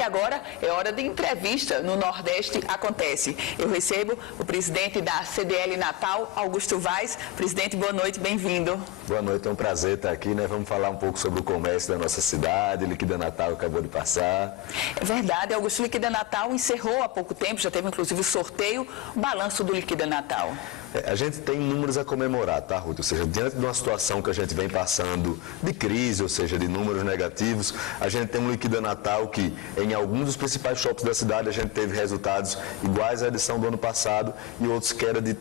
E agora é hora de entrevista no Nordeste Acontece. Eu recebo o presidente da CDL Natal, Augusto Vaz. Presidente, boa noite, bem-vindo. Boa noite, é um prazer estar aqui, né? Vamos falar um pouco sobre o comércio da nossa cidade, Liquida Natal acabou de passar. É verdade, Augusto, o Liquida Natal encerrou há pouco tempo, já teve inclusive o sorteio, o balanço do Liquida Natal. A gente tem números a comemorar, tá, Ruth? Ou seja, diante de uma situação que a gente vem passando de crise, ou seja, de números negativos, a gente tem um Liquida Natal que, em alguns dos principais shoppings da cidade, a gente teve resultados iguais à edição do ano passado e outros queda de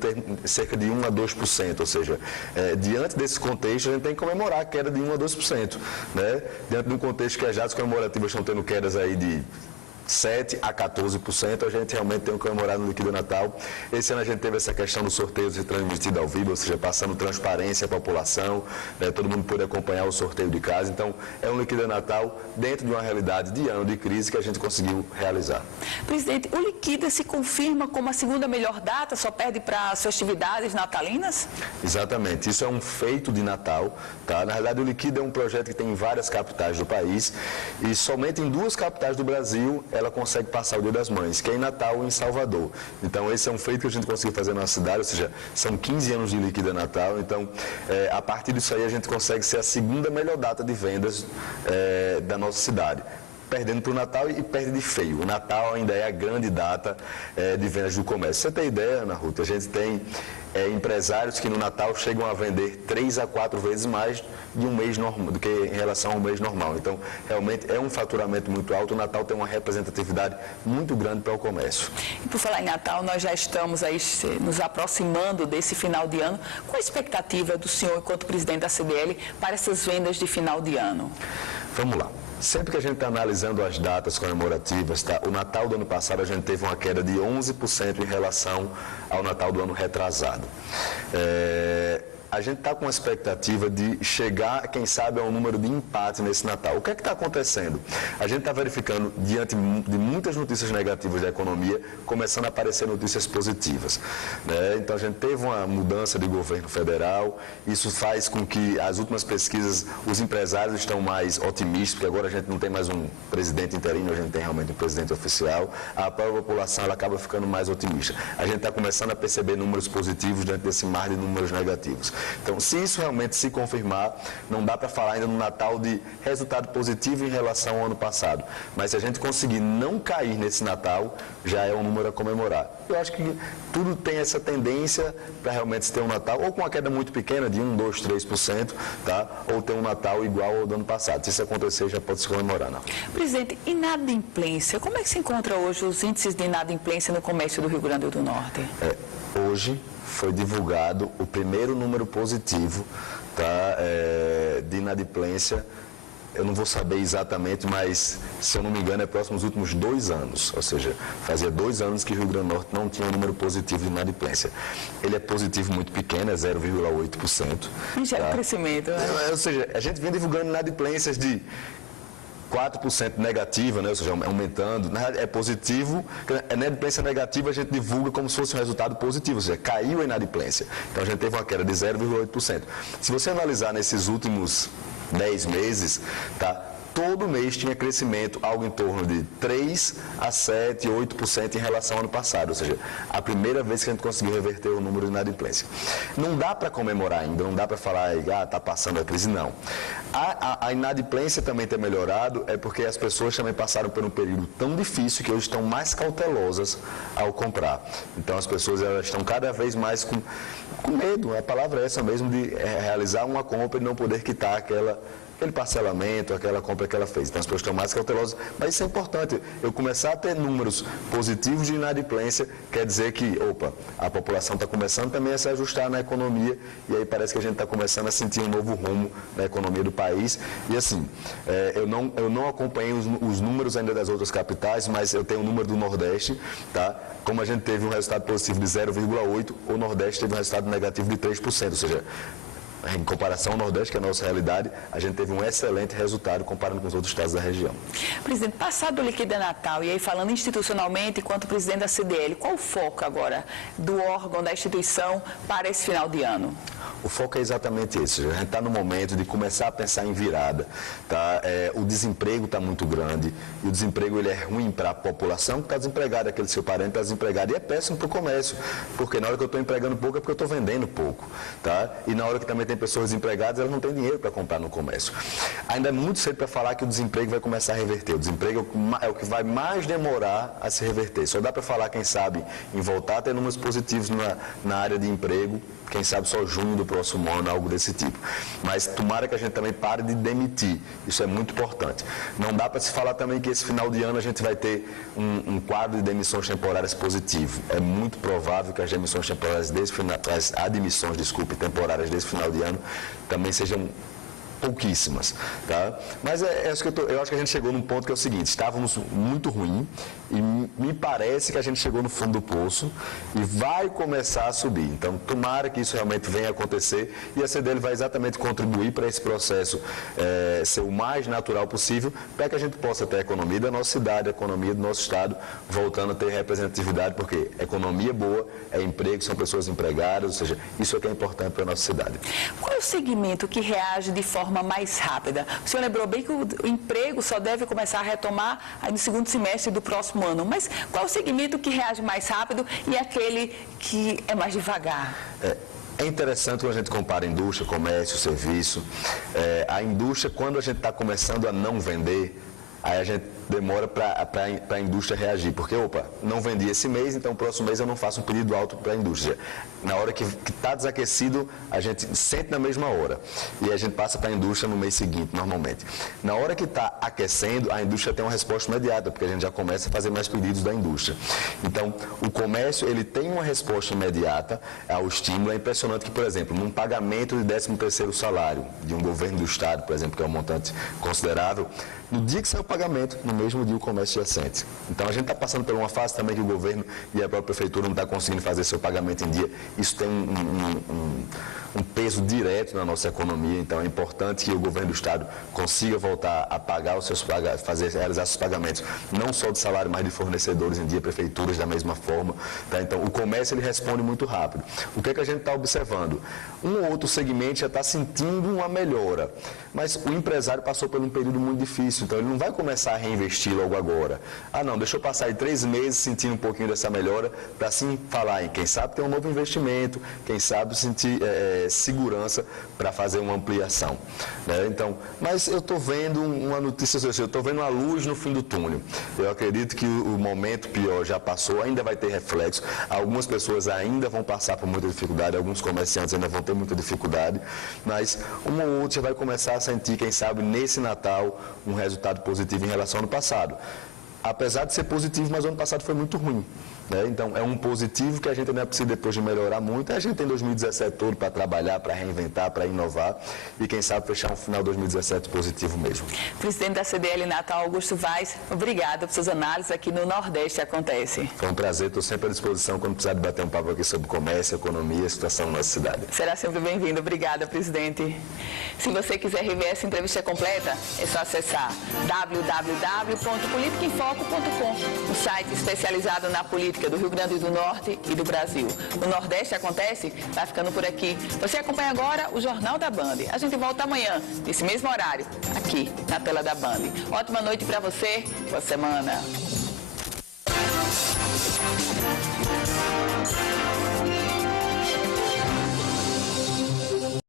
cerca de 1 a 2%. Ou seja, diante desse contexto, a gente tem que comemorar a queda de 1 a 2%. Né? Diante de um contexto que as datas comemorativas estão tendo quedas aí de 7 a 14%, a gente realmente tem que comemorar no Liquida Natal. Esse ano a gente teve essa questão do sorteio ser transmitido ao vivo, ou seja, passando transparência à população, né? Todo mundo pôde acompanhar o sorteio de casa. Então, é um Liquida Natal dentro de uma realidade de ano de crise que a gente conseguiu realizar. Presidente, o Liquida se confirma como a segunda melhor data, só perde para as festividades natalinas? Exatamente, isso é um feito de Natal, tá? Na realidade, o Liquida é um projeto que tem em várias capitais do país e somente em 2 capitais do Brasil ela consegue passar o Dia das Mães, que é em Natal e em Salvador. Então, esse é um feito que a gente conseguiu fazer na nossa cidade, ou seja, são 15 anos de Liquida Natal. Então, a partir disso aí, a gente consegue ser a segunda melhor data de vendas da nossa cidade. Perdendo para o Natal e perde de feio. O Natal ainda é a grande data de vendas do comércio. Você tem ideia, Ana Ruth? A gente tem empresários que no Natal chegam a vender 3 a 4 vezes mais de um mês normal, do que em relação ao mês normal. Então, realmente é um faturamento muito alto. O Natal tem uma representatividade muito grande para o comércio. E por falar em Natal, nós já estamos aí nos aproximando desse final de ano. Qual a expectativa do senhor, enquanto presidente da CDL, para essas vendas de final de ano? Vamos lá. Sempre que a gente está analisando as datas comemorativas, tá? O Natal do ano passado a gente teve uma queda de 11% em relação ao Natal do ano retrasado. A gente está com a expectativa de chegar, quem sabe, a um número de empate nesse Natal. O que é que está acontecendo? A gente está verificando, diante de muitas notícias negativas da economia, começando a aparecer notícias positivas. Né? Então, a gente teve uma mudança de governo federal, isso faz com que, as últimas pesquisas, os empresários estão mais otimistas, porque agora a gente não tem mais um presidente interino, a gente tem realmente um presidente oficial, a própria população ela acaba ficando mais otimista. A gente está começando a perceber números positivos diante desse mar de números negativos. Então, se isso realmente se confirmar, não dá para falar ainda no Natal de resultado positivo em relação ao ano passado. Mas se a gente conseguir não cair nesse Natal, já é um número a comemorar. Eu acho que tudo tem essa tendência para realmente se ter um Natal, ou com uma queda muito pequena, de 1, 2, 3%, tá? Ou ter um Natal igual ao do ano passado. Se isso acontecer, já pode se comemorar, não. Presidente, inadimplência, como é que se encontra hoje os índices de inadimplência no comércio do Rio Grande do Norte? Hoje foi divulgado o primeiro número positivo, tá, de inadimplência. Eu não vou saber exatamente, mas, se eu não me engano, é próximo aos últimos 2 anos. Ou seja, fazia 2 anos que o Rio Grande do Norte não tinha um número positivo de inadimplência. Ele é positivo muito pequeno, é 0,8%. E já é um crescimento, né? Ou seja, a gente vem divulgando inadimplências de 4% negativa, né? Ou seja, aumentando. Na verdade, é positivo. A inadimplência negativa a gente divulga como se fosse um resultado positivo, ou seja, caiu a inadimplência. Então, a gente teve uma queda de 0,8%. Se você analisar nesses últimos 10 meses, tá? Todo mês tinha crescimento, algo em torno de 3 a 7, 8% em relação ao ano passado. Ou seja, a primeira vez que a gente conseguiu reverter o número de inadimplência. Não dá para comemorar ainda, não dá para falar, está passando a crise, não. A inadimplência também ter melhorado é porque as pessoas também passaram por um período tão difícil que hoje estão mais cautelosas ao comprar. Então, as pessoas elas estão cada vez mais com medo, a palavra é essa mesmo, de realizar uma compra e não poder quitar aquele parcelamento, aquela compra que ela fez. Então, as pessoas estão mais cautelosas, mas isso é importante. Eu começar a ter números positivos de inadimplência, quer dizer que, a população está começando também a se ajustar na economia, e aí parece que a gente está começando a sentir um novo rumo na economia do país. E assim, eu não acompanhei os números ainda das outras capitais, mas eu tenho o número do Nordeste, tá? Como a gente teve um resultado positivo de 0,8%, o Nordeste teve um resultado negativo de 3%, ou seja, em comparação ao Nordeste, que é a nossa realidade, a gente teve um excelente resultado comparando com os outros estados da região. Presidente, passado o Liquida Natal, e aí falando institucionalmente, enquanto presidente da CDL, qual o foco agora do órgão, da instituição, para esse final de ano? O foco é exatamente esse. A gente está no momento de começar a pensar em virada. Tá? O desemprego está muito grande e o desemprego ele é ruim para a população que está desempregada, aquele seu parente está desempregado, e é péssimo para o comércio, porque na hora que eu estou empregando pouco é porque eu estou vendendo pouco. Tá? E na hora que também tem pessoas desempregadas, elas não têm dinheiro para comprar no comércio. Ainda é muito cedo para falar que o desemprego vai começar a reverter. O desemprego é o que vai mais demorar a se reverter. Só dá para falar, quem sabe, em voltar a ter números positivos na área de emprego, quem sabe só junho do próximo ano, algo desse tipo. Mas tomara que a gente também pare de demitir, isso é muito importante. Não dá para se falar também que esse final de ano a gente vai ter um quadro de demissões temporárias positivo. É muito provável que as demissões temporárias as admissões, temporárias desse final de ano também sejam pouquíssimas, tá? Mas eu acho que a gente chegou num ponto que é o seguinte: estávamos muito ruim e me parece que a gente chegou no fundo do poço e vai começar a subir. Então, tomara que isso realmente venha a acontecer e a CDL vai exatamente contribuir para esse processo ser o mais natural possível, para que a gente possa ter a economia da nossa cidade, a economia do nosso estado, voltando a ter representatividade, porque economia boa é emprego, são pessoas empregadas, ou seja, isso é que é importante para a nossa cidade. Qual é o segmento que reage de forma mais rápida? O senhor lembrou bem que o emprego só deve começar a retomar aí no segundo semestre do próximo ano, mas qual é o segmento que reage mais rápido e aquele que é mais devagar? É interessante quando a gente compara indústria, comércio, serviço. A indústria, quando a gente está começando a não vender, aí a gente demora para a indústria reagir, porque, não vendi esse mês, então o próximo mês eu não faço um pedido alto para a indústria. Na hora que está desaquecido, a gente sente na mesma hora e a gente passa para a indústria no mês seguinte, normalmente. Na hora que está aquecendo, a indústria tem uma resposta imediata, porque a gente já começa a fazer mais pedidos da indústria. Então, o comércio, ele tem uma resposta imediata ao estímulo. É impressionante que, por exemplo, num pagamento de 13º salário de um governo do estado, por exemplo, que é um montante considerável, no dia que sai o pagamento, no mesmo dia o comércio já sente. Então, a gente está passando por uma fase também que o governo e a própria prefeitura não estão conseguindo fazer seu pagamento em dia. Isso tem um peso direto na nossa economia, então é importante que o governo do estado consiga voltar a pagar realizar seus pagamentos, não só de salário, mas de fornecedores em dia, prefeituras da mesma forma. Tá? Então, o comércio ele responde muito rápido. O que é que a gente está observando? Um ou outro segmento já está sentindo uma melhora, mas o empresário passou por um período muito difícil, então ele não vai começar a reinvestir logo agora. Não, deixa eu passar aí 3 meses sentindo um pouquinho dessa melhora, para assim falar em quem sabe ter um novo investimento, quem sabe sentir segurança para fazer uma ampliação. Né? Então, mas eu estou vendo uma notícia, eu estou vendo uma luz no fim do túnel. Eu acredito que o momento pior já passou, ainda vai ter reflexo. Algumas pessoas ainda vão passar por muita dificuldade, alguns comerciantes ainda vão ter muita dificuldade, mas uma ou outra já vai começar a sentir, quem sabe, nesse Natal, um resultado positivo em relação ao ano passado. Apesar de ser positivo, mas o ano passado foi muito ruim. Né? Então, é um positivo que a gente ainda precisa depois de melhorar muito. A gente tem 2017 todo para trabalhar, para reinventar, para inovar e, quem sabe, fechar um final de 2017 positivo mesmo. Presidente da CDL Natal, Augusto Vaz, obrigada por suas análises aqui no Nordeste Acontece. Foi um prazer, estou sempre à disposição quando precisar debater um papo aqui sobre comércio, economia e situação na nossa cidade. Será sempre bem-vindo. Obrigada, presidente. Se você quiser rever essa entrevista completa, é só acessar www.politicaemfoco.com, um site especializado na política do Rio Grande do Norte e do Brasil. O Nordeste Acontece vai ficando por aqui. Você acompanha agora o Jornal da Band. A gente volta amanhã, nesse mesmo horário, aqui na tela da Band. Ótima noite para você, boa semana.